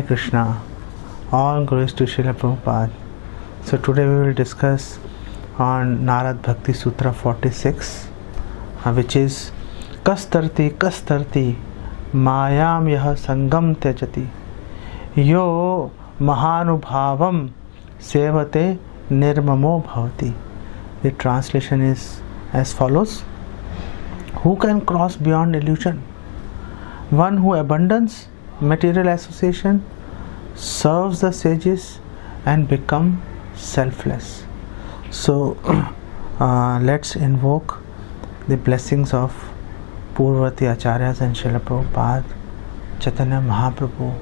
Hare Krishna. All glories to Srila Prabhupada. So today we will discuss on Narad Bhakti Sutra 46, which is Kastarti Mayam Yah Sangam Tyajati Yo Mahanubhavam Sevate Nirmamo Bhavati. The translation is as follows: who can cross beyond illusion? One who abandons material association, serves the sages and become selfless. So let's invoke the blessings of Purvati Acharyas and Srila Prabhupada, Chaitanya Mahaprabhu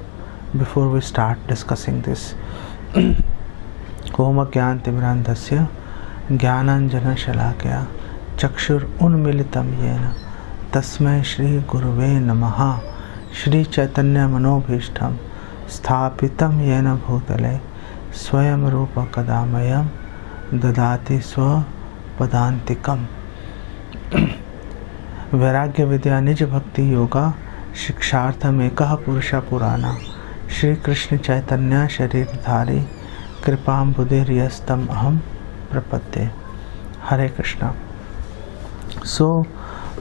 before we start discussing this. Om Gyantimirandhasya Gyananjana Shalakya Chakshur Unmilitam Yena Tasmai Shri Guruve Namaha Shri Chaitanya Manobhishtam Sthapitam Yena Bhutale Swayam Rupa Kadamayam Dadati Swa Padantikam. वैराग्य विद्या निज भक्ति योगा शिक्षार्थम एकः पुरुषः पुराना श्री कृष्ण चैतन्य शरीरधारी कृपाम्बुधिर्यस्तम अहम प्रपद्ये. Hare Krishna. So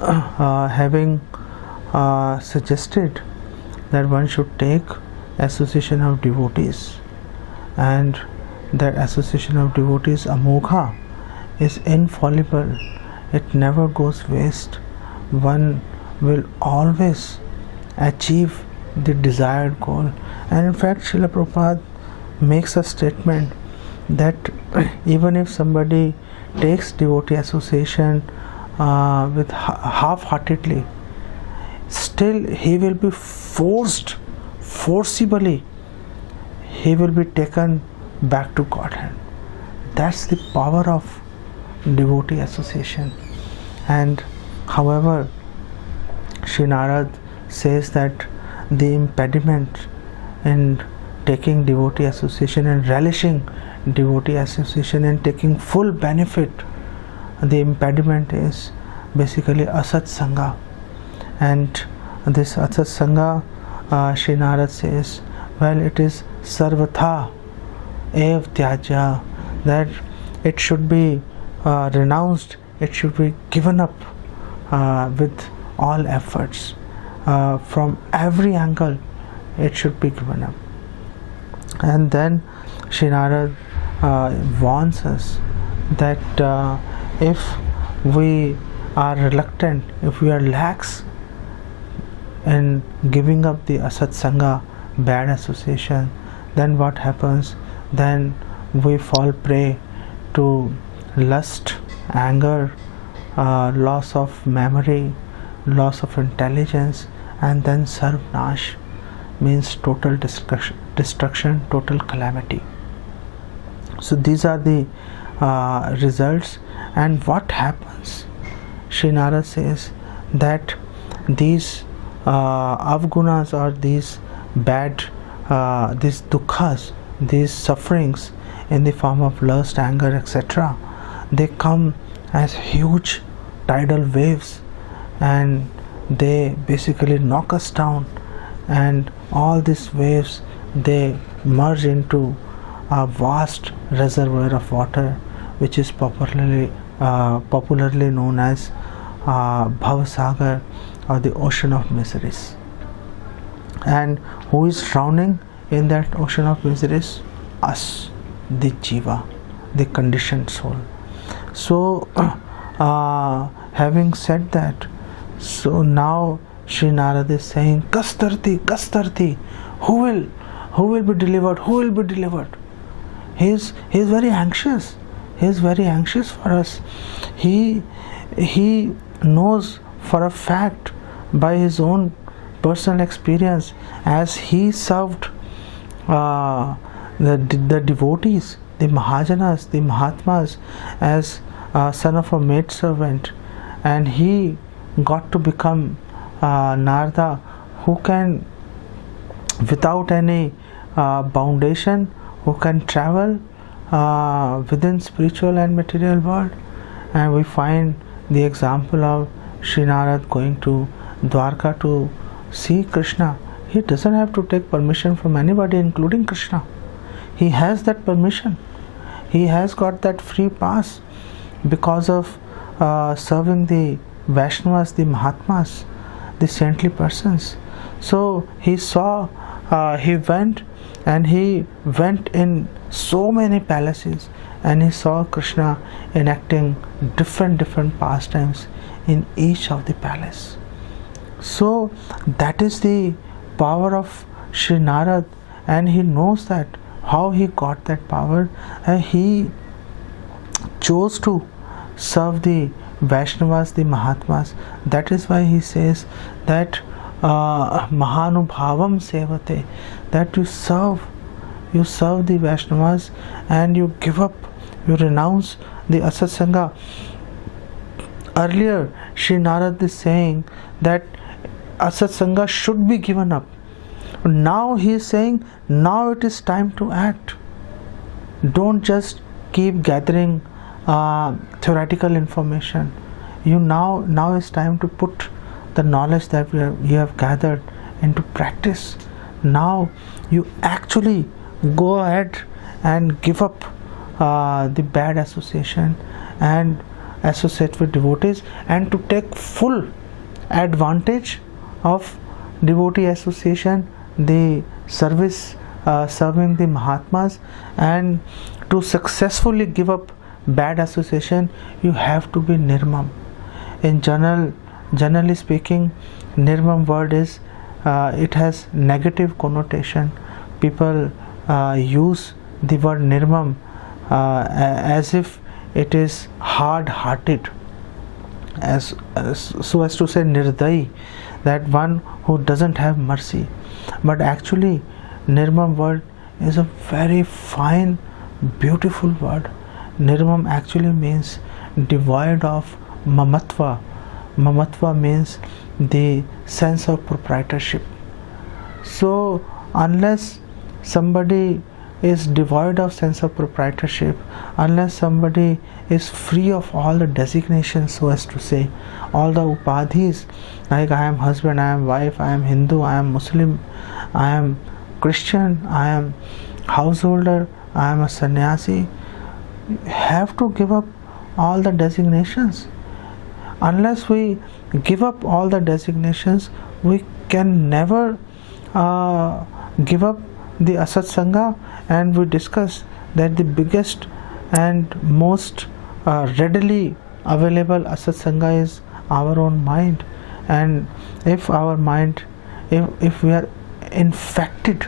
having suggested that one should take association of devotees, and that association of devotees amogha is infallible, it never goes waste, one will always achieve the desired goal. And in fact Srila Prabhupada makes a statement that even if somebody takes devotee association with half-heartedly, still he will be forcibly he will be taken back to Godhead. That's the power of devotee association. And however, Sri Narad says that the impediment in taking devotee association and relishing devotee association and taking full benefit, the impediment is basically asat sangha. And this asat sangha, Sri Narad says, well, it is sarvatha ev tyajya, that it should be renounced, it should be given up with all efforts, from every angle it should be given up. And then Sri Narad warns us that if we are reluctant, if we are lax in giving up the asat sangha, bad association, then what happens? Then we fall prey to lust, anger, loss of memory, loss of intelligence, and then sarvnash, means total destruction, total calamity. So these are the results. And what happens? Sri Narad says that these avgunas, or these bad, these dukkhas, these sufferings in the form of lust, anger, etc., they come as huge tidal waves, and they basically knock us down, and all these waves, they merge into a vast reservoir of water, which is popularly known as Bhavasagar, or the ocean of miseries. And who is drowning in that ocean of miseries? Us, the jiva, the conditioned soul. So having said that, so now Sri Narad is saying, Kastarti, who will be delivered? Who will be delivered? He is very anxious. He is very anxious for us. He knows for a fact by his own personal experience, as he served the devotees, the Mahajanas, the Mahatmas, as son of a maidservant, and he got to become Narada, who can, without any foundation, who can travel within spiritual and material world. And we find the example of Sri Narad going to Dwarka to see Krishna He doesn't have to take permission from anybody, including Krishna. He has that permission. He has got that free pass because of serving the Vaishnavas, the Mahatmas, the saintly persons. So he saw, he went in so many palaces, and he saw Krishna enacting different pastimes in each of the palace. So that is the power of Sri Narad, and he knows that how he got that power, and he chose to serve the Vaishnavas, the Mahatmas. That is why he says that Mahanubhavam Sevate, that you serve the Vaishnavas and you give up, you renounce the Asatsanga. Earlier, Sri Narad is saying that Asatsanga should be given up. Now he is saying, now it is time to act. Don't just keep gathering theoretical information. Now is time to put the knowledge that you have gathered into practice. Now you actually go ahead and give up the bad association and associate with devotees, and to take full advantage of devotee association, the service, serving the Mahatmas, and to successfully give up bad association, you have to be nirmam. In generally speaking, nirmam word is it has negative connotation. People use the word nirmam as if it is hard-hearted, so as to say nirdayi, that one who doesn't have mercy. But actually, nirmam word is a very fine, beautiful word. Nirmam actually means devoid of mamatva. Mamatva means the sense of proprietorship. So unless somebody is devoid of sense of proprietorship, unless somebody is free of all the designations, so as to say, all the upadhis, like I am husband, I am wife, I am Hindu, I am Muslim, I am Christian, I am householder, I am a sannyasi, have to give up all the designations. Unless we give up all the designations, we can never give up the Asatsanga. And we discussed that the biggest and most readily available Asatsanga is our own mind. And if our mind, if we are infected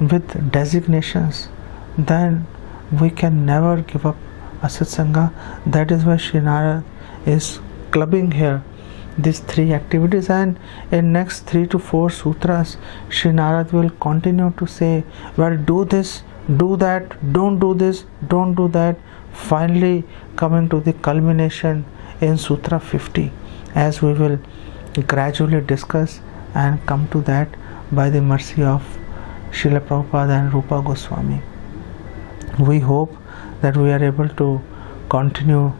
with designations, then we can never give up Asatsanga. That is why Sri Narad is clubbing here these three activities, and in next 3 to 4 sutras, Sri Narad will continue to say, well, do this, do that, don't do this, don't do that, finally coming to the culmination in Sutra 50, as we will gradually discuss and come to that by the mercy of Srila Prabhupada and Rupa Goswami. We hope that we are able to continue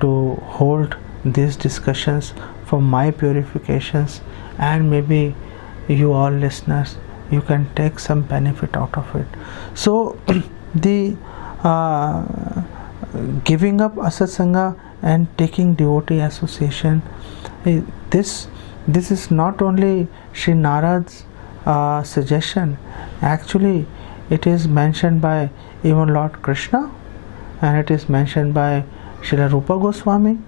to hold these discussions for my purifications, and maybe you all listeners, you can take some benefit out of it. So the giving up Asatsanga and taking devotee association, this is not only Sri Narad's suggestion. Actually, it is mentioned by even Lord Krishna, and it is mentioned by Srila Rupa Goswami.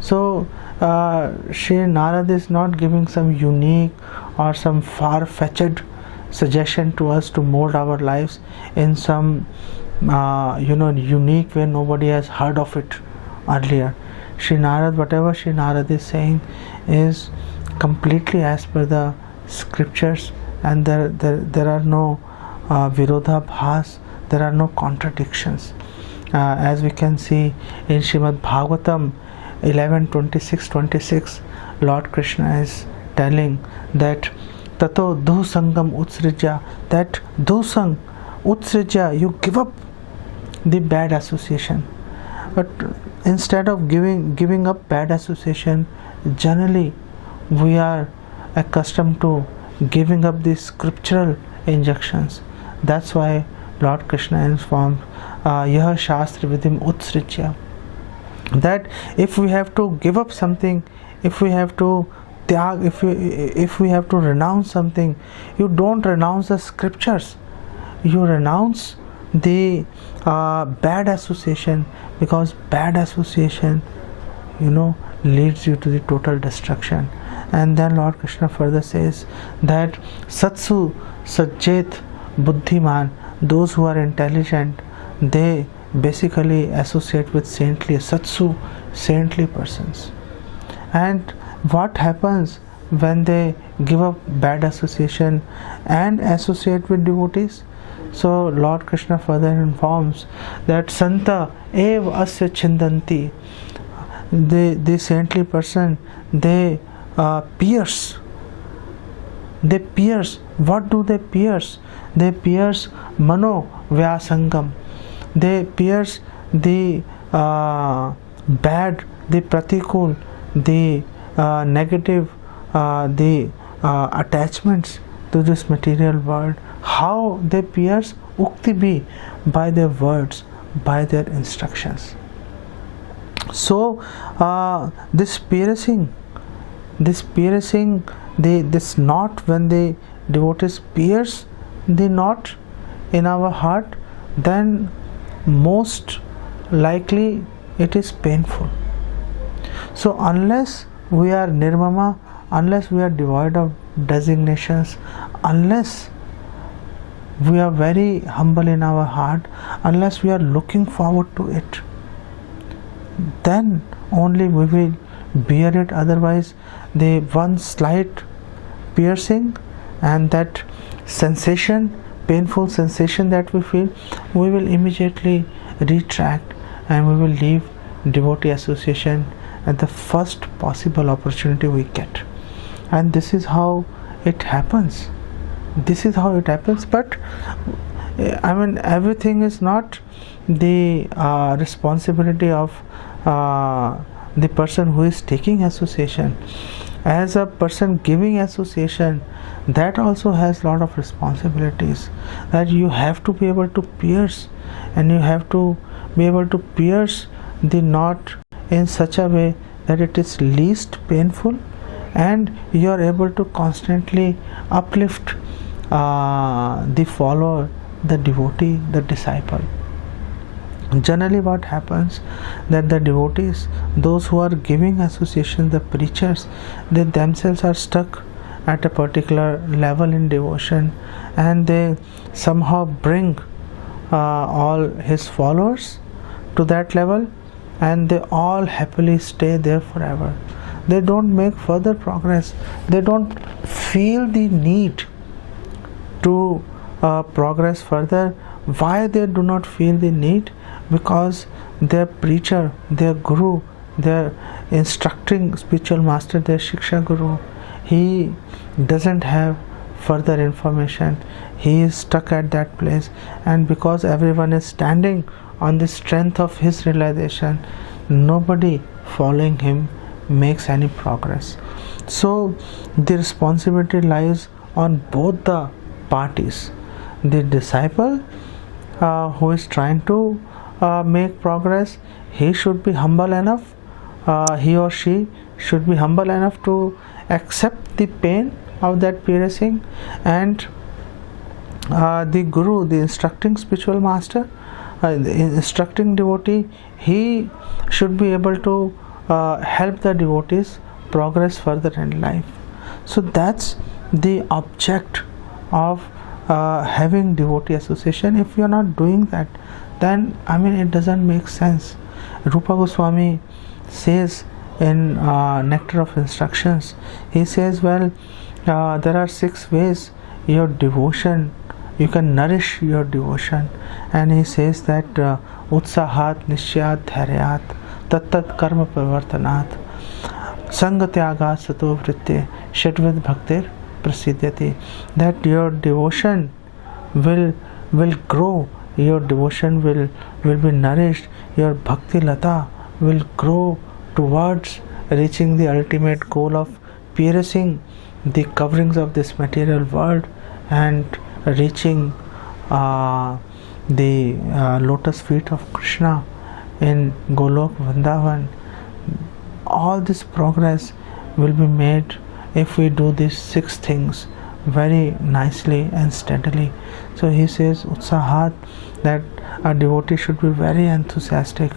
So Sri Narad is not giving some unique or some far-fetched suggestion to us to mold our lives in some unique way nobody has heard of it earlier. Sri Narad, whatever Sri Narad is saying is completely as per the scriptures, and there are no virodhabhas, there are no contradictions. As we can see in Srimad Bhagavatam 11:26, Lord Krishna is telling that Tato Dusangam Utsrija, that Dusang Utsrija, you give up the bad association. But instead of giving up bad association, generally we are accustomed to giving up the scriptural injunctions. That's why Lord Krishna informed Yah Shastra Vidim Utsrichya, that if we have to give up something, if we have to tyag, if we have to renounce something, you don't renounce the scriptures, you renounce the bad association, because bad association, leads you to the total destruction. And then Lord Krishna further says that Satsu Sajjet Buddhiman, those who are intelligent, they basically associate with Satsu, saintly persons. And what happens when they give up bad association and associate with devotees? So Lord Krishna further informs that Santa ev asya chindanti, the saintly person, they pierce. What do they pierce? They pierce mano vyasangam. They pierce the bad, the pratikul, the negative, the attachments to this material world. How they pierce? Ukti bhi, by their words, by their instructions. So this piercing, this knot, when the devotees pierce the knot in our heart, then most likely it is painful. So unless we are nirmama, unless we are devoid of designations, unless we are very humble in our heart, unless we are looking forward to it, then only we will bear it. Otherwise, the one slight piercing and that sensation, painful sensation that we feel, we will immediately retract and we will leave devotee association at the first possible opportunity we get. And this is how it happens. But everything is not the responsibility of the person who is taking association. As a person giving association, that also has lot of responsibilities, that you have to be able to pierce, and you have to be able to pierce the knot in such a way that it is least painful, and you are able to constantly uplift the follower, the devotee, the disciple. Generally what happens, that the devotees, those who are giving association, the preachers, they themselves are stuck at a particular level in devotion, and they somehow bring all his followers to that level, and they all happily stay there forever. They don't make further progress. They don't feel the need to progress further. Why they do not feel the need? Because their preacher, their guru, their instructing spiritual master, their Shiksha Guru, he doesn't have further information. He is stuck at that place, and because everyone is standing on the strength of his realization, nobody following him makes any progress. So the responsibility lies on both the parties. The disciple who is trying to make progress, he should be humble enough, he or she should be humble enough to accept the pain of that piercing, and the guru, the instructing spiritual master, the instructing devotee, he should be able to help the devotees progress further in life. So that's the object of having devotee association. If you are not doing that, then it doesn't make sense. Rupa Goswami says in Nectar of Instructions, he says, there are 6 ways your devotion, you can nourish your devotion, and he says that utsahat nishyat dharyat tattat karma pravartanat sangatyagat sato vritte shatvid bhaktir prasidyati, that your devotion will grow, your devotion will be nourished, your bhakti lata will grow towards reaching the ultimate goal of piercing the coverings of this material world and reaching the lotus feet of Krishna in Golok Vrindavan. All this progress will be made if we do these 6 things very nicely and steadily. So he says utsahat, that a devotee should be very enthusiastic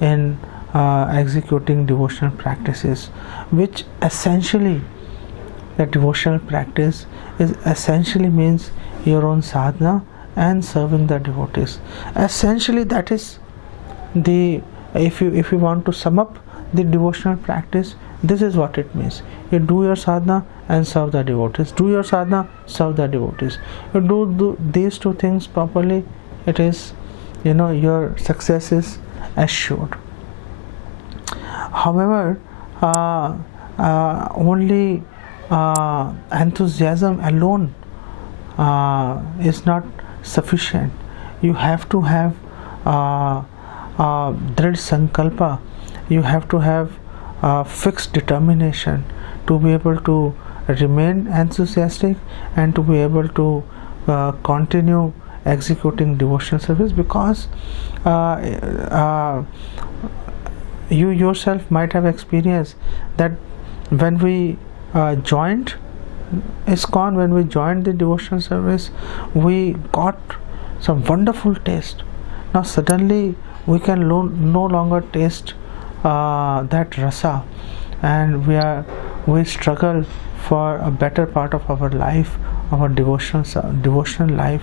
in executing devotional practices, which essentially, the devotional practice is essentially means your own sadhana and serving the devotees. Essentially, that is the, if you want to sum up the devotional practice, this is what it means. You do your sadhana and serve the devotees. Do your sadhana, serve the devotees. You do these 2 things properly, it is, your success is assured. However, only enthusiasm alone is not sufficient. You have to have drid sankalpa. You have to have fixed determination to be able to remain enthusiastic and to be able to continue executing devotional service, because you yourself might have experienced that when we joined ISKCON, when we joined the devotional service, we got some wonderful taste. Now suddenly we can no longer taste that rasa, and we struggle for a better part of our life, our devotional life,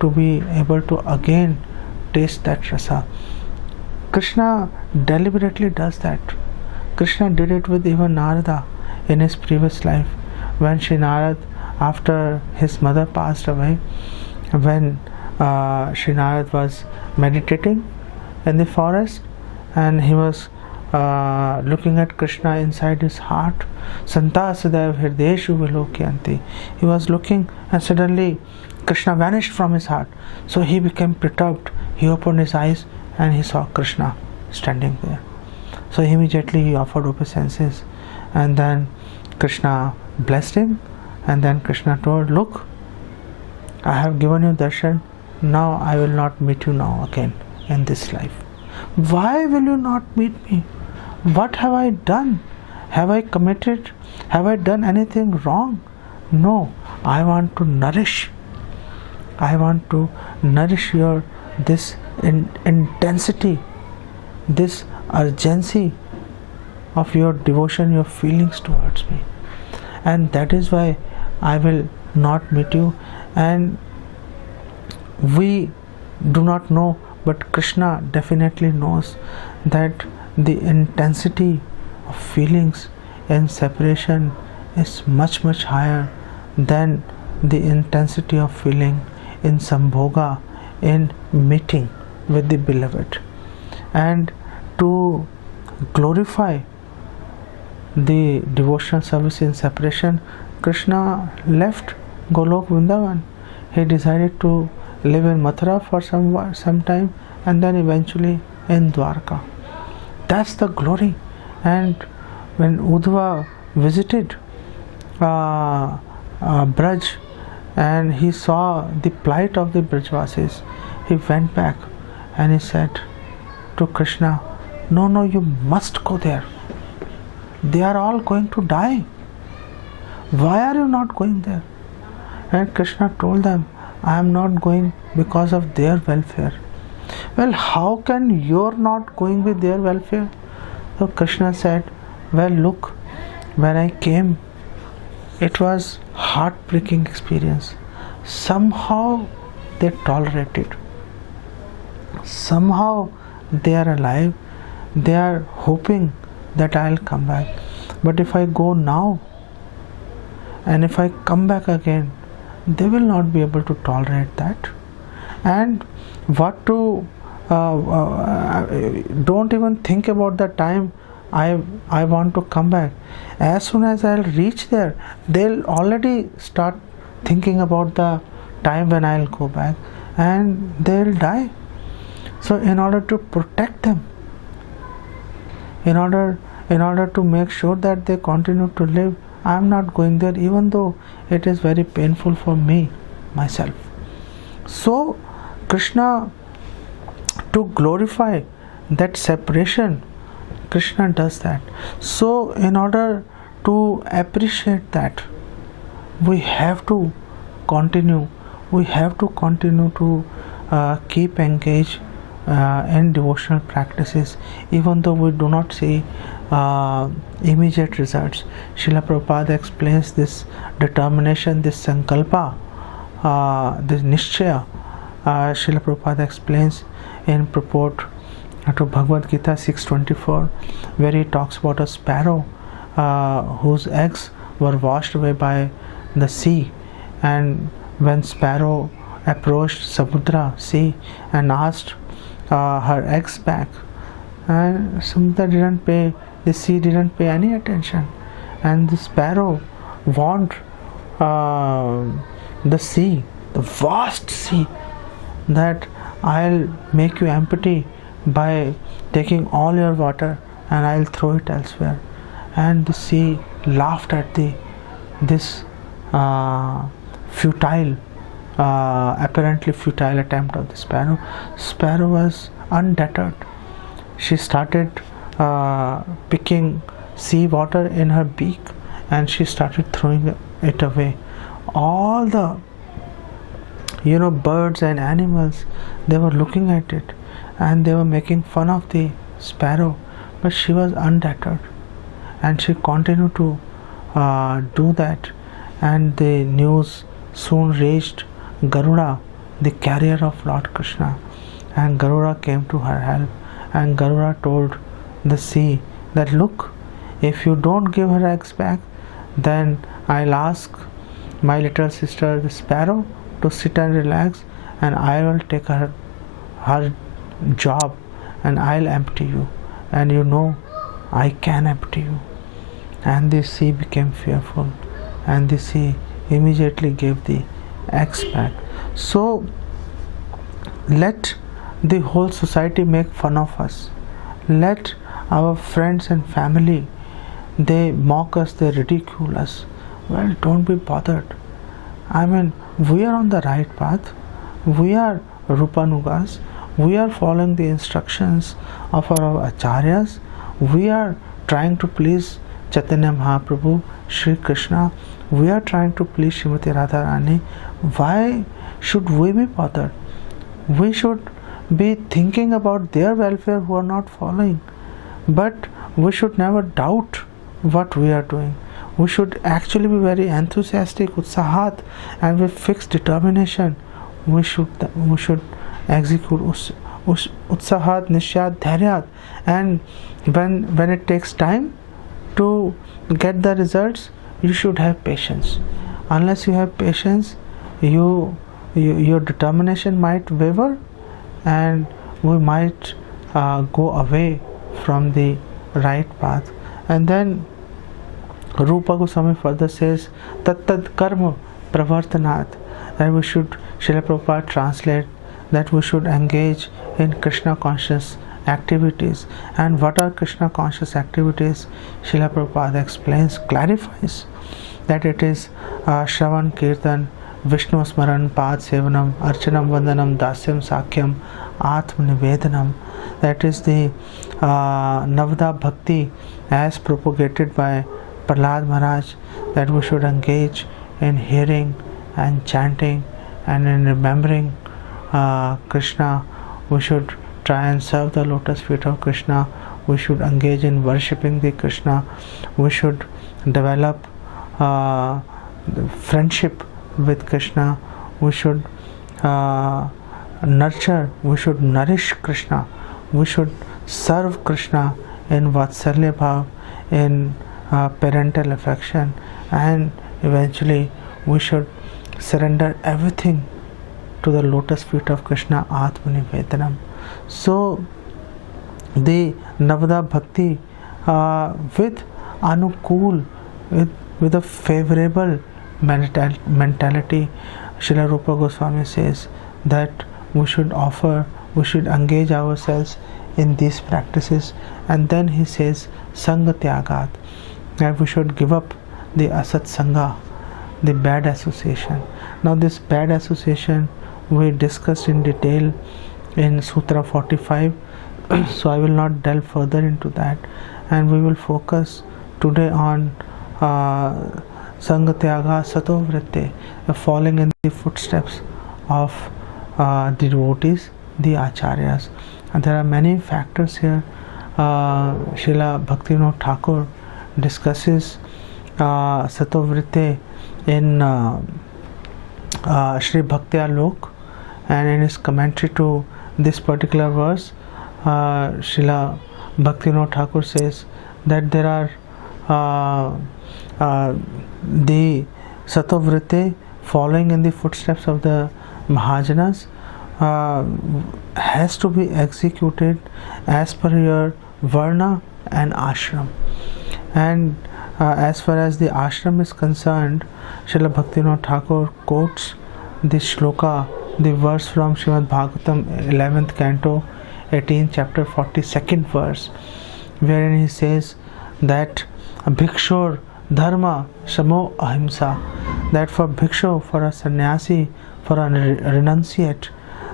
to be able to again taste that rasa. Krishna deliberately does that. Krishna did it with even Narada in his previous life, when Sri Narad, after his mother passed away, when Sri Narad was meditating in the forest, and he was looking at Krishna inside his heart. Santa Sadaiv Hirdeshu Vilokyanti. He was looking, and suddenly Krishna vanished from his heart. So he became perturbed. He opened his eyes and he saw Krishna standing there. So immediately he offered obeisances, and then Krishna blessed him, and then Krishna told, look, I have given you darshan, now I will not meet you now again in this life. Why will you not meet me? What have I done? Have I done anything wrong? No, I want to nourish your this intensity, this urgency of your devotion, your feelings towards me, and that is why I will not meet you. And we do not know, but Krishna definitely knows that the intensity of feelings in separation is much higher than the intensity of feeling in sambhoga, in meeting with the beloved. And to glorify the devotional service in separation, Krishna left Golok Vrindavan. He decided to live in Mathura for some time, and then eventually in Dwarka. That's the glory. And when Uddhava visited Braj, and he saw the plight of the Brajvasis, he went back and he said to Krishna, no, you must go there. They are all going to die. Why are you not going there? And Krishna told them, I am not going because of their welfare. Well, how can your not going with their welfare? So Krishna said, well, look, when I came, it was heartbreaking experience. Somehow they tolerated. Somehow they are alive. They are hoping that I'll come back. But if I go now, and if I come back again, they will not be able to tolerate that. And what to don't even think about the time I want to come back. As soon as I'll reach there, they'll already start thinking about the time when I'll go back, and they'll die. So in order to protect them, in order to make sure that they continue to live, I am not going there, even though it is very painful for me, myself. So, Krishna, to glorify that separation, Krishna does that. So, in order to appreciate that, we have to continue. We have to continue to keep engaged in devotional practices, even though we do not see immediate results. Srila Prabhupada explains this determination, this sankalpa, this nishchaya. Srila Prabhupada explains in purport to Bhagavad Gita 6.24, where he talks about a sparrow whose eggs were washed away by the sea, and when sparrow approached Samudra sea and asked her eggs back, and Samudra didn't pay, the sea didn't pay any attention, and the sparrow warned the sea, the vast sea, that I'll make you empty by taking all your water and I'll throw it elsewhere. And the sea laughed at this futile, apparently futile attempt of the sparrow. Sparrow was undeterred. She started picking sea water in her beak and she started throwing it away. All the birds and animals, they were looking at it and they were making fun of the sparrow, but she was undeterred and she continued to do that. And the news soon reached Garuda, the carrier of Lord Krishna, and Garuda came to her help, and Garuda told the sea that, look, if you don't give her eggs back, then I'll ask my little sister the sparrow to sit and relax, and I will take her job and I'll empty you, and I can empty you. And the sea became fearful, and the sea immediately gave the eggs back. So let the whole society make fun of us. Let our friends and family, they mock us, they ridicule us. Well, don't be bothered. I mean, we are on the right path. We are Rupanugas. We are following the instructions of our acharyas. We are trying to please Chaitanya Mahaprabhu, Sri Krishna. We are trying to please Srimati Radharani. Why should we be bothered? We should be thinking about their welfare who are not following. But we should never doubt what we are doing. We should actually be very enthusiastic, utsahat, and with fixed determination. We should execute utsahat, nishyat, dhairyat. And when it takes time to get the results, you should have patience. Unless you have patience, your determination might waver, and we might go away from the right path. And then Rupa Goswami further says, Tat karma pravartanat, that we should, Srila Prabhupada translate, that we should engage in Krishna conscious activities. And what are Krishna conscious activities? Srila Prabhupada explains, clarifies that it is Shravan Kirtan, Vishnu Smaran, Pad Sevanam, Archanam Vandanam, Dasyam Sakyam, Atma Nivedanam. That is the Navada Bhakti as propagated by Prahlad Maharaj, that we should engage in hearing and chanting and in remembering Krishna. We should try and serve the lotus feet of Krishna. We should engage in worshipping the Krishna. We should develop friendship with Krishna. We should nurture, we should nourish Krishna. We should serve Krishna in Vatsalya Bhav, in parental affection, and eventually we should surrender everything to the lotus feet of Krishna, Atma Nivedanam. So the Navada Bhakti with Anukul, with a favorable mentality, Srila Rupa Goswami says that we should engage ourselves in these practices. And then he says Sanga Tyagat, that we should give up the asat sangha, the bad association. Now this bad association we discussed in detail in Sutra 45, so I will not delve further into that, and we will focus today on Sangha Tyaga Sato Vritte, following in the footsteps of the devotees, the acharyas. And there are many factors here. Srila Bhaktivinoda Thakur discusses Sato Vritte in Shri Bhaktya Lok, and in his commentary to this particular verse, Srila Bhaktivinoda Thakur says that there are the Sato Vritte following in the footsteps of the Mahajanas has to be executed as per your Varna and Ashram. And as far as the Ashram is concerned, Srila Bhaktivinoda Thakur quotes the shloka, the verse from Srimad Bhagavatam 11th canto 18th chapter 42nd verse, wherein he says that Bhikshur Dharma Samo Ahimsa, that for Bhikshu, for a sannyasi, for a renunciate,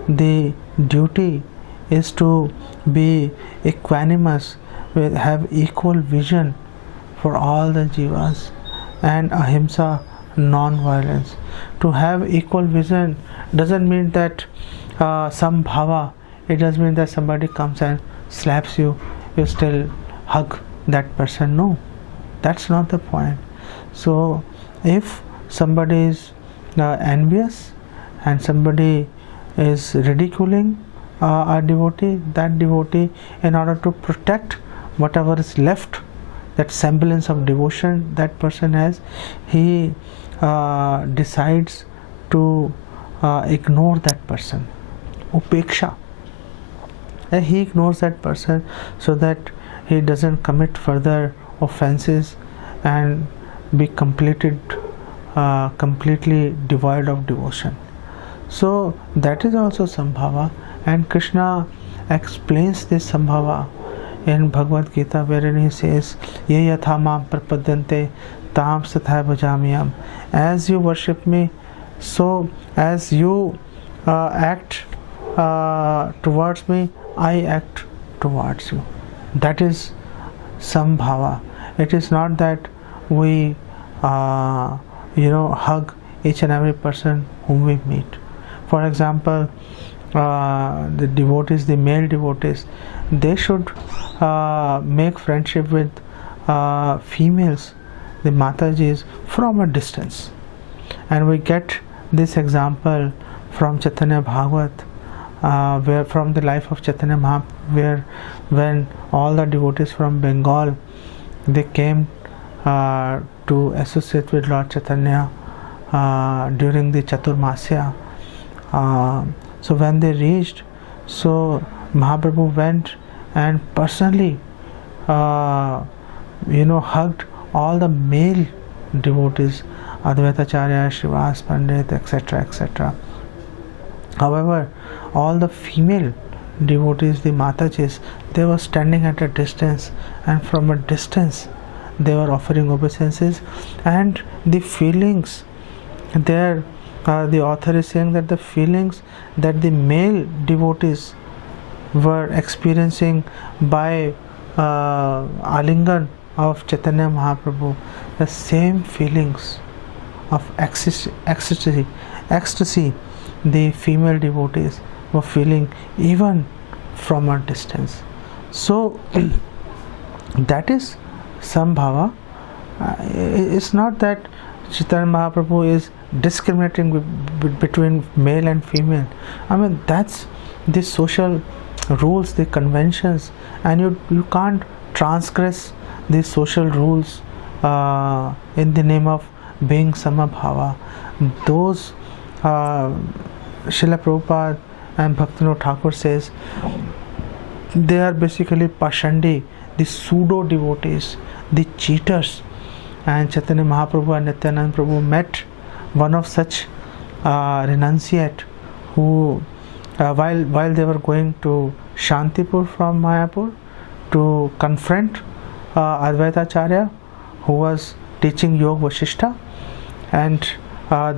the duty is to be equanimous, have equal vision for all the jivas, and ahimsa, non-violence. To have equal vision doesn't mean that some bhava, it doesn't mean that somebody comes and slaps you, you still hug that person. No, that's not the point. So if somebody is envious and somebody is ridiculing a devotee, that devotee, in order to protect whatever is left, that semblance of devotion that person has, he decides to ignore that person, upeksha, and he ignores that person so that he doesn't commit further offenses and be completely devoid of devotion. So that is also sambhava, and Krishna explains this sambhava in Bhagavad Gita, wherein he says, Ye yatha mam prapadyante tam satha bhajamiyam. As you worship me, so as you act towards me, I act towards you. That is sambhava. It is not that we hug each and every person whom we meet. For example, the devotees, the male devotees, they should make friendship with females, the Matajis, from a distance. And we get this example from Chaitanya Bhagavat, where from the life of Chaitanya Mahaprabhu, where when all the devotees from Bengal, they came to associate with Lord Chaitanya during the Chaturmasya. So when they reached, so Mahaprabhu went and personally hugged all the male devotees, Advaitacharya, Srivas Pandit, etc., etc. However, all the female devotees, the Matajis, they were standing at a distance, and from a distance they were offering obeisances, and the feelings there, the author is saying that the feelings that the male devotees were experiencing by Alingan of Chaitanya Mahaprabhu, the same feelings of ecstasy, the female devotees were feeling even from a distance. So that is sambhava. It's not that Chaitanya Mahaprabhu is discriminating between male and female. I mean, that's the social rules, the conventions, and you can't transgress these social rules in the name of being samabhava. Those Srila Prabhupada and Bhaktivinoda Thakur says they are basically pashandi, the pseudo devotees, the cheaters. And Chaitanya Mahaprabhu and Nityananda Prabhu met one of such renunciate who while they were going to Shantipur from Mayapur to confront Advaitacharya, who was teaching Yoga Vasishtha, and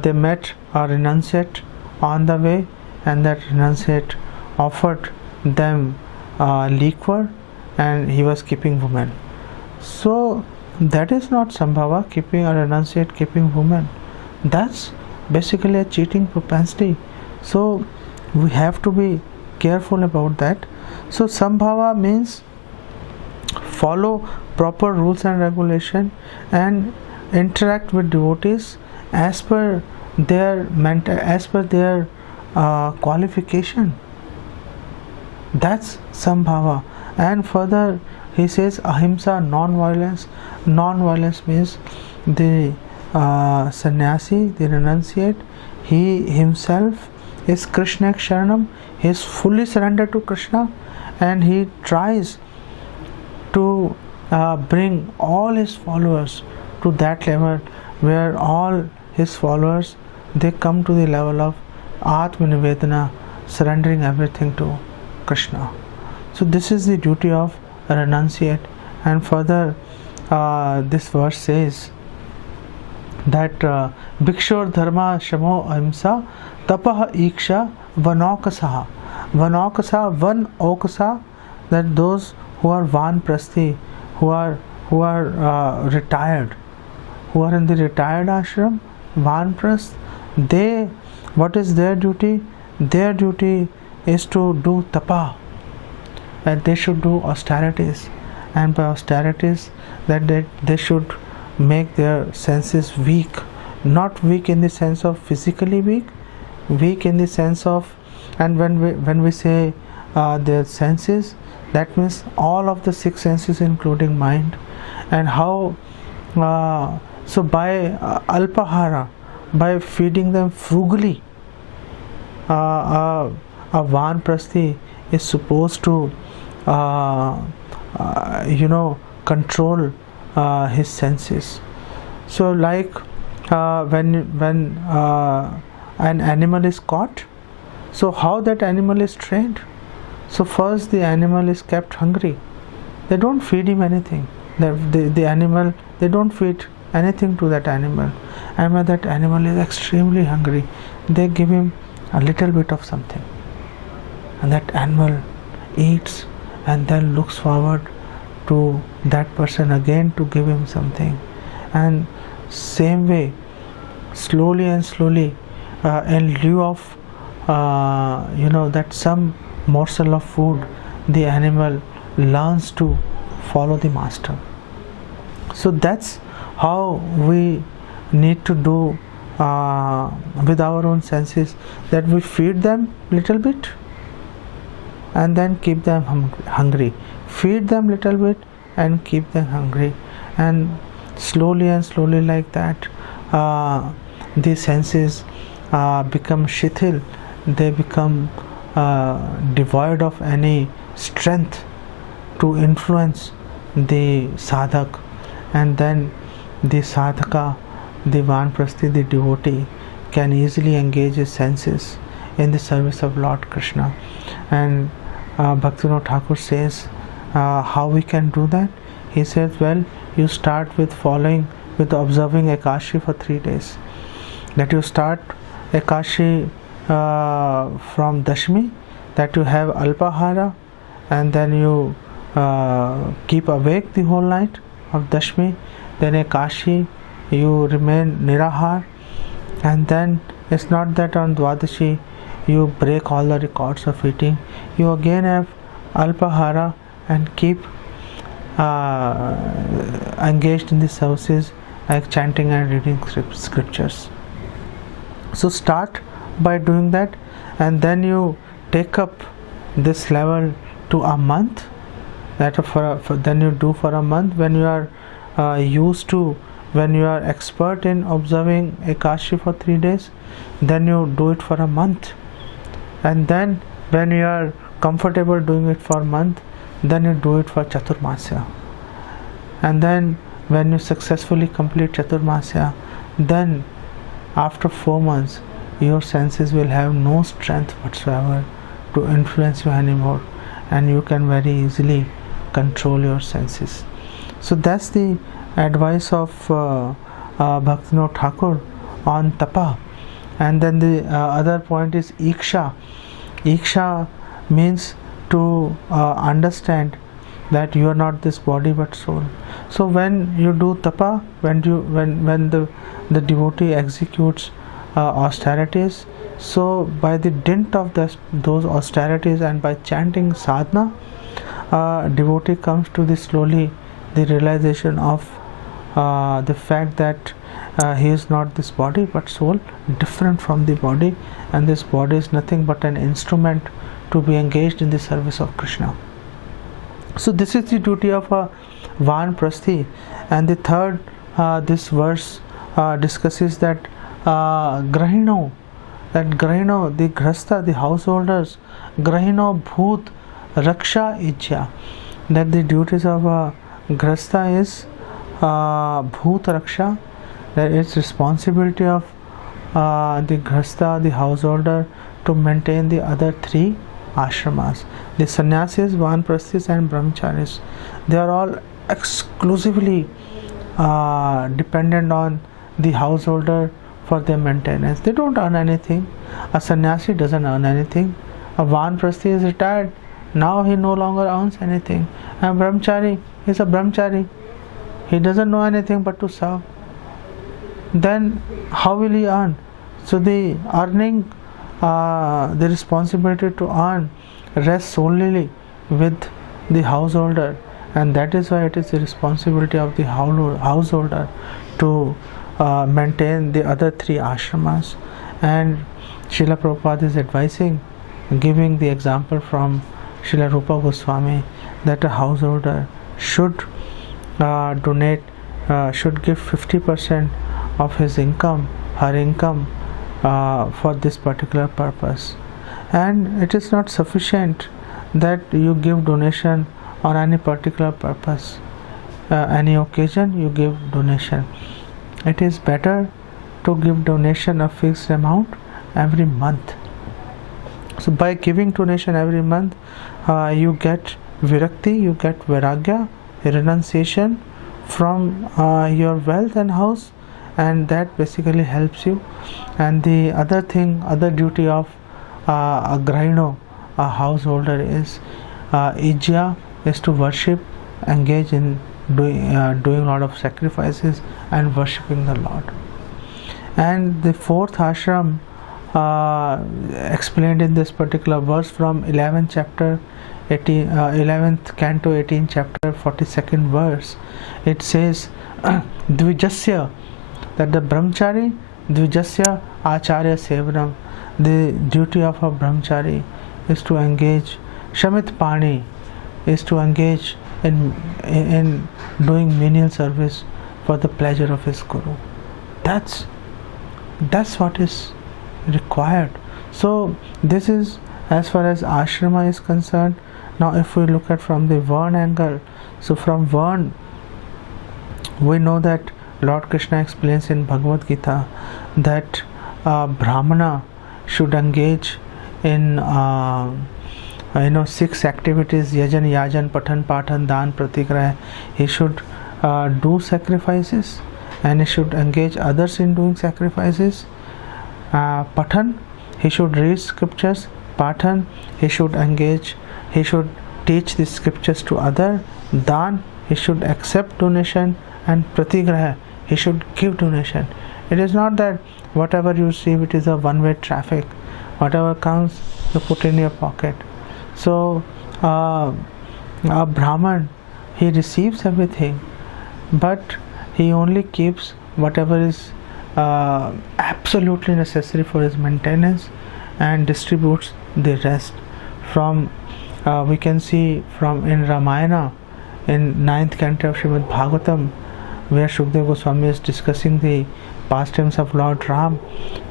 they met a renunciate on the way, and that renunciate offered them liquor, and he was keeping women. So that is not Sambhava, keeping a renunciate, keeping women. That's basically a cheating propensity. So we have to be careful about that. So Sambhava means follow proper rules and regulation and interact with devotees as per their qualification. That's Sambhava. And further he says ahimsa, non-violence. Non-violence means the sannyasi, the renunciate, he himself is Krishna Sharanam, he is fully surrendered to Krishna, and he tries to bring all his followers to that level where all his followers, they come to the level of Atmanivedana, surrendering everything to Krishna. So this is the duty of a renunciate. And further this verse says that Bhikshur dharma shamo ahimsa tapah iksha vanokasa. Vanokasa, van okasa, that those who are vanprasthi, who are retired, who are in the retired ashram, vanprasth, they, what is their duty? Their duty is to do tapa, and they should do austerities, and by austerities that they should make their senses weak, not weak in the sense of physically weak, weak in the sense of, and when we say their senses, that means all of the six senses including mind. And how so by alpahara, by feeding them frugally, a vanprasthi is supposed to control his senses. So like when an animal is caught, so how that animal is trained? So first the animal is kept hungry, they don't feed him anything, the animal, they don't feed anything to that animal, and when that animal is extremely hungry, they give him a little bit of something, and that animal eats and then looks forward to that person again to give him something. And same way, slowly and slowly, in lieu of that some morsel of food, the animal learns to follow the master. So that's how we need to do with our own senses, that we feed them little bit and then keep them hungry, feed them little bit and keep them hungry, and slowly and slowly like that the senses become shithil, they become devoid of any strength to influence the sadhak, and then the sadhaka, the vanprasthi, the devotee can easily engage his senses in the service of Lord Krishna. And Bhaktivinoda Thakur says how we can do that. He says, well, you start with observing Ekashi for 3 days. That you start Ekashi from Dashmi, that you have Alpahara, and then you keep awake the whole night of Dashmi. Then Ekashi you remain Nirahar, and then it's not that on Dwadashi you break all the records of eating. You again have Alpahara and keep engaged in the services like chanting and reading scriptures. So start by doing that, and then you take up this level to a month. That then you do for a month. When you are when you are expert in observing Ekashi for 3 days, then you do it for a month. And then when you are comfortable doing it for a month, then you do it for Chaturmasya. And then when you successfully complete Chaturmasya, then after 4 months your senses will have no strength whatsoever to influence you anymore, and you can very easily control your senses. So that's the advice of Bhaktivinoda Thakur on tapa. And then the other point is iksha. Iksha means to understand that you are not this body but soul. So when you do tapa, when the devotee executes austerities, so by the dint of those austerities and by chanting sadhana, devotee comes to the realization of the fact that he is not this body but soul, different from the body, and this body is nothing but an instrument to be engaged in the service of Krishna. So this is the duty of a Vanprasthi. And the third, this verse discusses that Grahino, the Grhastha, the householders, Grahino Bhoot Raksha Ijya, that the duties of a Grhastha is Bhoot Raksha, that it's responsibility of the Grhastha, the householder, to maintain the other three ashramas. The sannyasis, vanprasthis and brahmacharis, they are all exclusively dependent on the householder for their maintenance. They don't earn anything. A sannyasi doesn't earn anything. A vanprasthi is retired, now he no longer earns anything. And brahmachari is a brahmachari, he doesn't know anything but to serve. Then how will he earn? So the earning, the responsibility to earn rests solely with the householder, and that is why it is the responsibility of the householder to maintain the other three ashramas. And Srila Prabhupada is advising, giving the example from Srila Rupa Goswami, that a householder should donate, should give 50% of his income, her income, for this particular purpose. And it is not sufficient that you give donation on any particular purpose, any occasion you give donation. It is better to give donation of fixed amount every month. So by giving donation every month, you get virakti, you get vairagya, renunciation from your wealth and house, and that basically helps you. And the other thing, other duty of a grahino, a householder, is ijya, is to worship, engage in doing a lot of sacrifices and worshipping the Lord. And the fourth ashram explained in this particular verse from 11th chapter 11th canto 18th chapter 42nd verse, it says dvijasya, that the brahmachari, dvijasya acharya sevanam, the duty of a brahmachari is to engage, shamit pani, is to engage in doing menial service for the pleasure of his guru. That's what is required. So this is as far as ashrama is concerned. Now if we look at from the Varn angle, so from Varn we know that Lord Krishna explains in Bhagavad Gita that Brahmana should engage in 6 activities: yajan, yajan, patan, patan, dan, pratigraha. He should do sacrifices, and he should engage others in doing sacrifices. Patan, he should read scriptures. Patan, he should engage, he should teach the scriptures to others. Dan, he should accept donation. And pratigraha, he should give donation. It is not that whatever you receive, it is a one-way traffic. Whatever comes, you put in your pocket. So a Brahman, he receives everything, but he only keeps whatever is absolutely necessary for his maintenance and distributes the rest. From we can see from in Ramayana, in 9th canto of Srimad Bhagavatam, where Shukdev Goswami is discussing the pastimes of Lord Ram.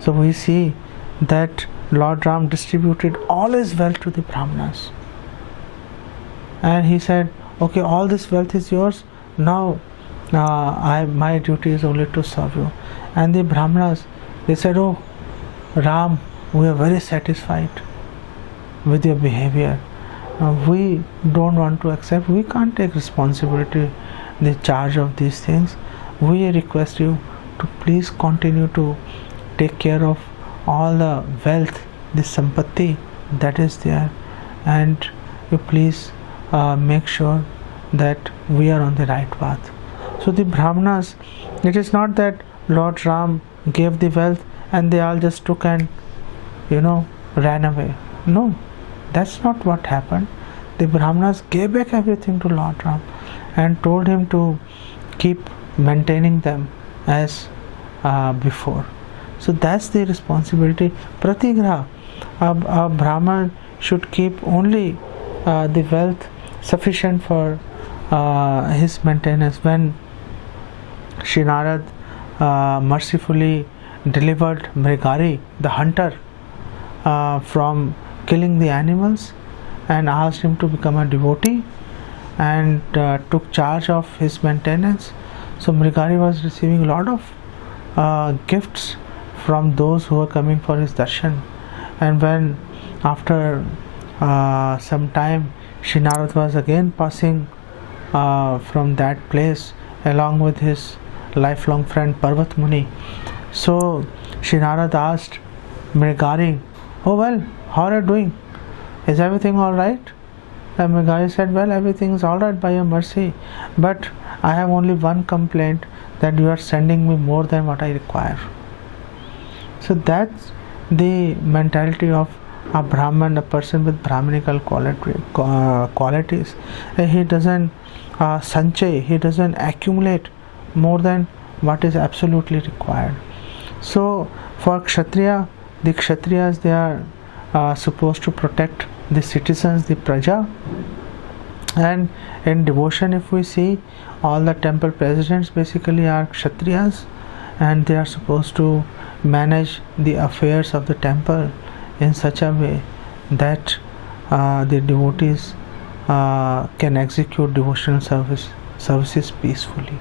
So we see that Lord Ram distributed all his wealth to the Brahmanas, and he said, okay, all this wealth is yours, now my duty is only to serve you. And the Brahmanas, they said, oh Ram, we are very satisfied with your behavior. We don't want to accept, we can't take responsibility the charge of these things. We request you to please continue to take care of all the wealth, the sampatti that is there, and you please make sure that we are on the right path. So the Brahmanas, it is not that Lord Ram gave the wealth and they all just took and ran away. No, that's not what happened. The Brahmanas gave back everything to Lord Ram and told him to keep maintaining them as before. So that's the responsibility. Pratigraha, a Brahman should keep only the wealth sufficient for his maintenance. When Shri Narad mercifully delivered Mrigari, the hunter, from killing the animals, and asked him to become a devotee and took charge of his maintenance. So Mrigari was receiving a lot of gifts from those who were coming for his darshan. And when after some time Shri Narad was again passing from that place along with his lifelong friend Parvat Muni, so Shri Narad asked Mrigari, "Oh well, how are you doing? Is everything alright?" And Mrigari said, "Well, everything is alright by your mercy, but I have only one complaint, that you are sending me more than what I require." So that's the mentality of a Brahman, a person with Brahmanical qualities. He doesn't sanchay, he doesn't accumulate more than what is absolutely required. So for Kshatriya, the Kshatriyas, they are supposed to protect the citizens, the praja. And in devotion, if we see, all the temple presidents basically are Kshatriyas, and they are supposed to manage the affairs of the temple in such a way that the devotees can execute devotional services peacefully.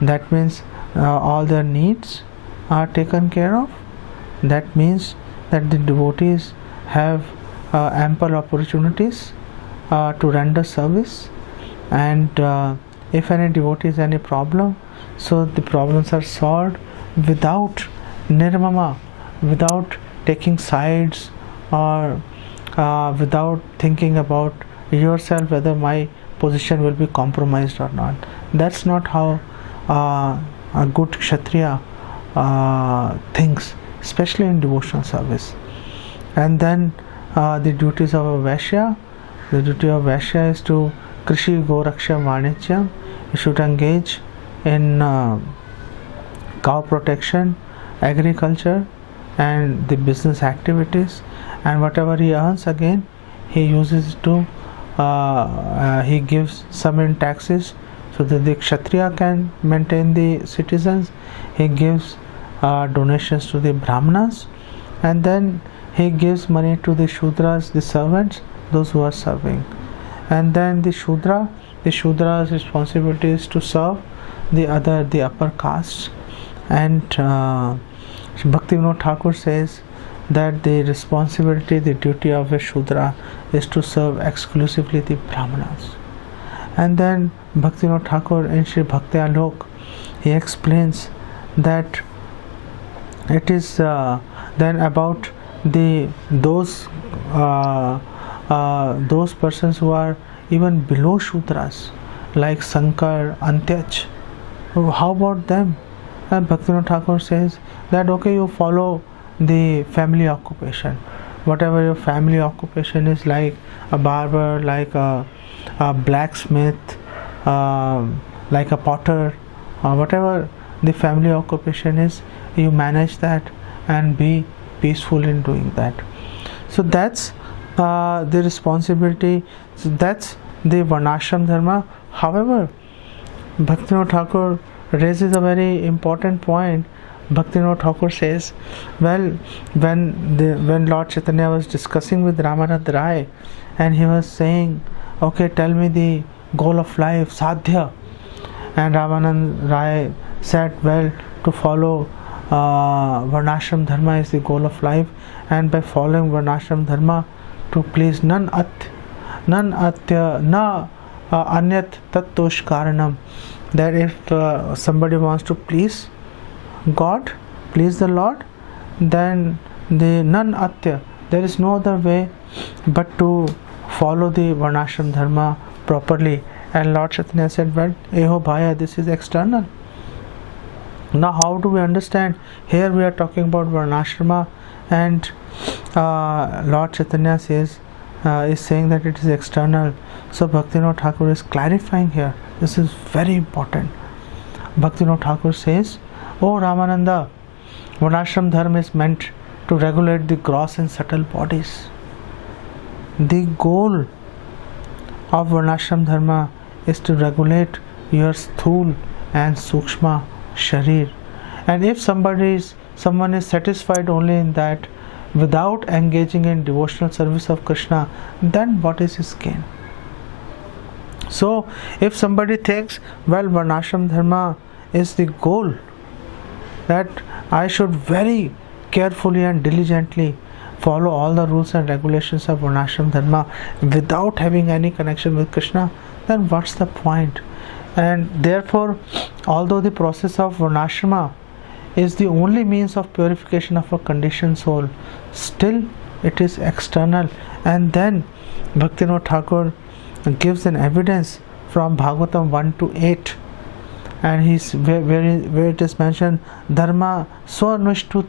That means all their needs are taken care of. That means that the devotees have ample opportunities to render service, and if any devotee has any problem, so the problems are solved without nirmama, without taking sides, or without thinking about yourself whether my position will be compromised or not. That's not how a good Kshatriya thinks, especially in devotional service. And then the duties of a Vaishya. The duty of Vaishya is to Krishi Goraksha Vanichya. You should engage in cow protection, agriculture, and the business activities, and whatever he earns, again he uses to he gives some in taxes so that the Kshatriya can maintain the citizens. He gives donations to the Brahmanas, and then he gives money to the Shudras, the servants, those who are serving. And then the Shudra's responsibility is to serve the upper castes. And Bhaktivinoda Thakur says that the responsibility, the duty of a Shudra is to serve exclusively the Brahmanas. And then Bhaktivinoda Thakur in Sri Bhakti Alok, he explains that it is then about those persons who are even below Shudras, like Sankar, Antyach. How about them? And Bhaktivinoda Thakur says that okay, you follow the family occupation, whatever your family occupation is, like a barber, like a blacksmith, like a potter, whatever the family occupation is, you manage that and be peaceful in doing that. So that's the responsibility. So that's the Varnashram Dharma. However, Bhaktivinoda Thakur raises a very important point. Bhaktivinoda Thakur says, well, when Lord Chaitanya was discussing with Ramanand Rai, and he was saying, okay, tell me the goal of life, sadhya, and Ramanand Rai said, well, to follow Varnashram Dharma is the goal of life, and by following Varnashram Dharma, to please none atya, na anyat tattosh karanam, that if somebody wants to please God, please the Lord, then the nan atya, there is no other way but to follow the varnashram dharma properly. And Lord Chaitanya said, well, eho bhaya, this is external. Now how do we understand? Here we are talking about varnashrama, and Lord Chaitanya says, is saying that it is external. So Bhaktivinoda Thakur is clarifying here. This is very important. Bhaktivinoda Thakur says, O Ramananda, varnashram dharma is meant to regulate the gross and subtle bodies. The goal of varnashram dharma is to regulate your sthul and sukshma sharir. And if someone is satisfied only in that, without engaging in devotional service of Krishna, then what is his gain? So if somebody thinks, well, varnashram dharma is the goal, that I should very carefully and diligently follow all the rules and regulations of varnashram dharma without having any connection with Krishna, then what's the point? And therefore, although the process of varnashrama is the only means of purification of a conditioned soul, still it is external. And then Bhaktivinoda Thakur gives an evidence from Bhagavatam 1-8, and where it is mentioned, dharma swanishtutha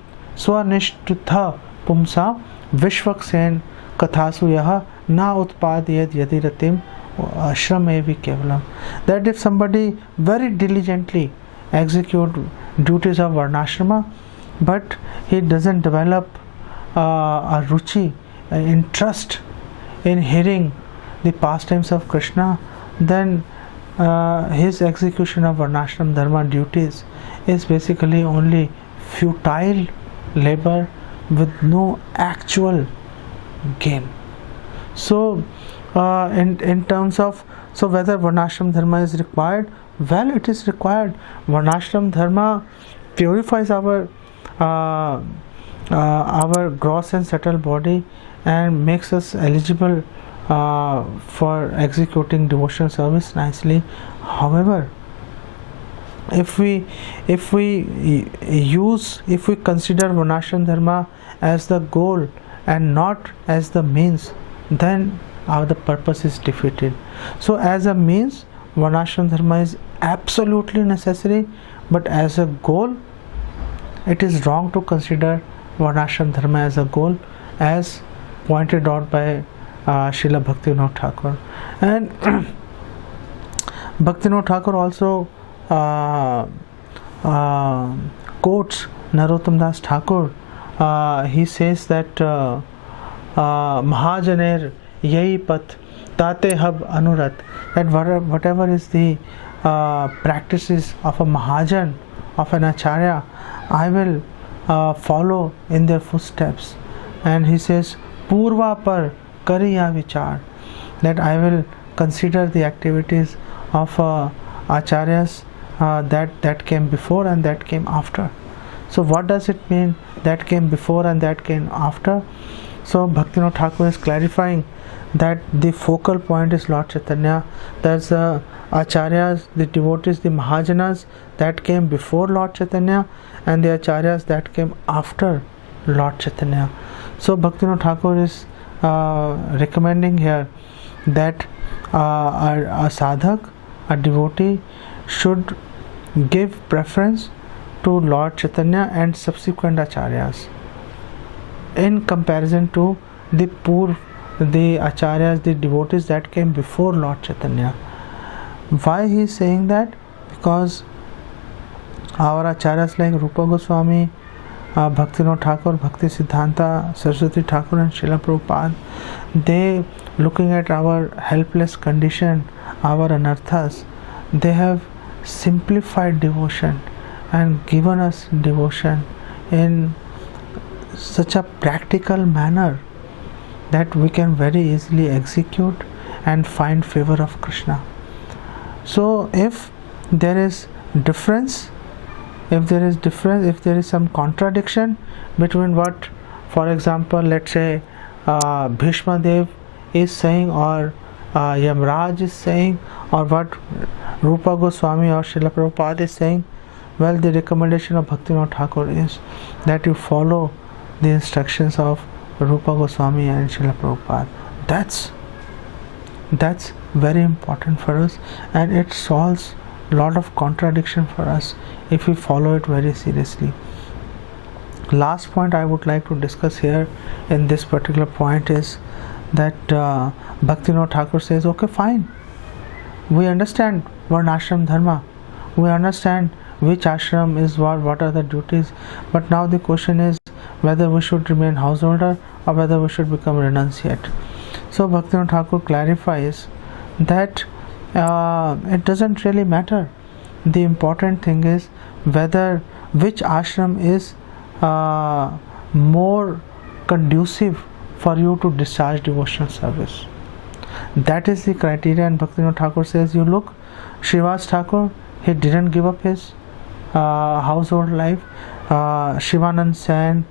pumsa vishvaksen kathasu yaha na utpadiyat yadiratim ashramevi kevalam. That if somebody very diligently execute duties of varnashrama, but he doesn't develop a ruchi, interest in hearing the pastimes of Krishna, then his execution of varnashram dharma duties is basically only futile labor with no actual gain. So in terms of, so whether varnashram dharma is required, well, it is required. Varnashram dharma purifies our gross and subtle body and makes us eligible for executing devotional service nicely. However, if we consider varnashram dharma as the goal and not as the means, then the purpose is defeated. So as a means, varnashram dharma is absolutely necessary, but as a goal, it is wrong to consider varnashram dharma as a goal, as pointed out by Srila Bhaktivinoda Thakur. And Bhaktivinoda Thakur also quotes Narottam Das Thakur. He says that Mahajaner Yai Path Tate Hab Anurat, that whatever is the practices of a Mahajan, of an Acharya, I will follow in their footsteps. And he says, Purva par kariya vichar, that I will consider the activities of Acharyas that came before and that came after. So what does it mean, that came before and that came after? So Bhaktivinoda Thakur is clarifying that the focal point is Lord Chaitanya. That's the Acharyas, the devotees, the Mahajanas that came before Lord Chaitanya, and the Acharyas that came after Lord Chaitanya. So Bhaktivinoda Thakur is recommending here that a sadhak, a devotee, should give preference to Lord Chaitanya and subsequent Acharyas in comparison to the Acharyas, the devotees that came before Lord Chaitanya. Why he is saying that? Because our Acharyas like Rupa Goswami, Bhaktivinoda Thakur, Bhakti Siddhanta, Saraswati Thakur and Srila Prabhupada, they, looking at our helpless condition, our anarthas, they have simplified devotion and given us devotion in such a practical manner that we can very easily execute and find favor of Krishna. So if there is difference, if there is some contradiction between what, for example, let's say Bhishma Dev is saying, or Yamraj is saying, or what Rupa Goswami or Srila Prabhupada is saying, well, the recommendation of Bhaktivinoda Thakur is that you follow the instructions of Rupa Goswami and Srila Prabhupada. That's very important for us, and it solves a lot of contradiction for us if we follow it very seriously. Last point I would like to discuss here in this particular point is that Bhaktivinoda Thakur says, okay, fine, we understand Varnashram Dharma, we understand which ashram is what are the duties, but now the question is whether we should remain householder or whether we should become renunciate. So Bhaktivinoda Thakur clarifies that it doesn't really matter. The important thing is whether which ashram is more conducive for you to discharge devotional service. That is the criteria, and Bhaktivinoda Thakur says, you look, Srivas Thakur, he didn't give up his household life. Shivanand Sen,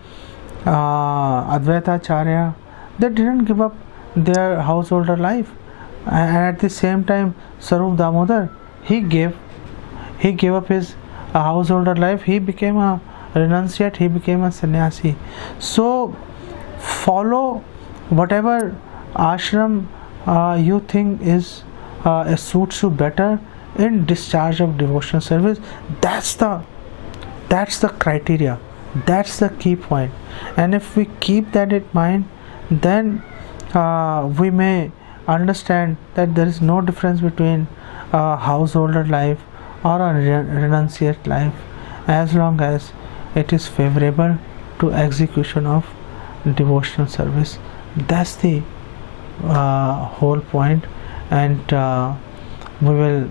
Advaita Acharya, they didn't give up their householder life, and at the same time Sarup Damodar, he gave up his householder life, he became a renunciate, he became a sannyasi. So follow whatever ashram you think is suits you better in discharge of devotional service. That's the criteria, that's the key point, and if we keep that in mind, then we may understand that there is no difference between a householder life or a renunciate life, as long as it is favorable to execution of devotional service. That's the whole point, and we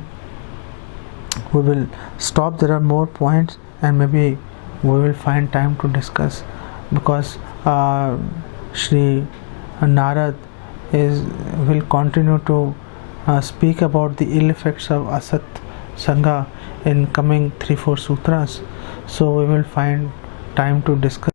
will stop. There are more points, and maybe we will find time to discuss, because Shri Narad will continue to speak about the ill effects of Asat Sangha in coming 3-4 sutras. So we will find time to discuss